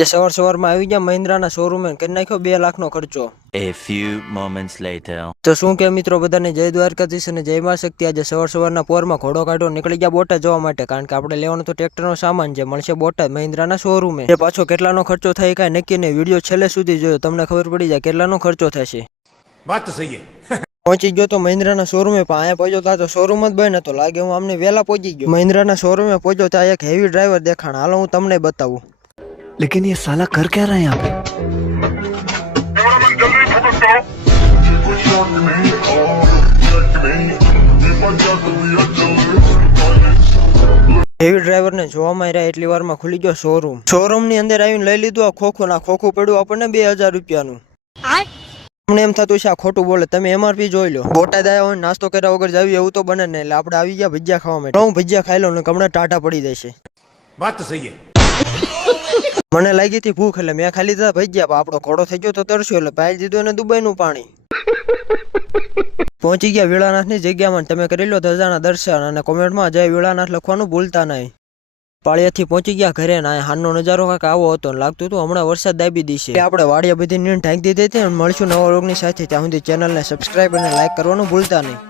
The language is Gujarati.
જે સવારમાં આવી ગયા મહિન્દ્રાના શોરૂમે કરી નાખ્યો 2 લાખનો ખર્ચો। A few moments later. તો શું કે મિત્રો બધાને જય દ્વારકાધીશ અને જય માં શક્તિ। આજે સવારના પોરમાં ઘોડો કાઢો નીકળી ગયા બોટાદ જવા માટે, કારણ કે આપણે લેવાનો તો ટ્રેક્ટરનો સામાન જે મળશે બોટાદ મહિન્દ્રાના શોરૂમે। એ પાછો કેટલાનો ખર્ચો થાય કાંઈ નક્કી નહીં, વિડીયો છેલ્લે સુધી જોયો તમને ખબર પડી જાય કેટલાનો ખર્ચો થશે। વાત તો સહી હે। પહોંચી ગયો તો મહિન્દ્રાના શોરૂમે, પણ અહીંયા પહોંચ્યો ત્યાં તો શોરૂમ જ બંધ હતો, લાગે હું આમને વહેલા પહોંચી ગયો। મહિન્દ્રાના શોરૂમે પહોંચ્યો ત્યાં એક હેવી ડ્રાઈવર દેખાણ, હાલો હું તમને બતાવું। लेकिन ये साला कर क्या रहा है यहाँ पे? હેવી ડ્રાઈવર ને જોવામાં રહ્યા એટલી વારમાં ખુલી ગયો શોરૂમ। શોરૂમ ની અંદર આવીને લઈ લીધું આ ખોખું, ના ખોખું પડ્યું આપણને 2000 રૂપિયાનું। અમને એમ થતું છે આ ખોટું બોલે, તમે MRP જોઈ લો। બોટાદ આવ્યા હોય નાસ્તો કર્યા વગર જાવી એવું તો બને નહીં, એટલે આપણે આવી ગયા ભજીયા ખાવા માટે। હું ભજીયા ખાઈ લઉં ને હમણાં ટાટા પડી જશે। વાત તો સહી હે। મને લાગી હતી ભૂખ એટલે મેં ખાલી દીધા ભજીયા, આપણો ઘોડો થઈ ગયો તો તરસ્યો એટલે પાઈ દીધું એને દુબઈનું પાણી। પહોંચી ગયા વિળાનાથની જગ્યામાં, તમે કરી લો ધજાના દર્શન અને કોમેન્ટમાં જય વિળાનાથ લખવાનું ભૂલતા નહીં। પાળિયાથી પહોંચી ગયા ઘરે ને હાનનો નજારો કાંઈક આવો હતો, લાગતું હતું હમણાં વરસાદ દાબી દીશે। આપણે વાડિયા બધી નીણ ઢાંકી દીધી હતી અને મળશું નવા રોગની સાથે, ત્યાં સુધી ચેનલને સબસ્ક્રાઈબ અને લાઈક કરવાનું ભૂલતા નહીં।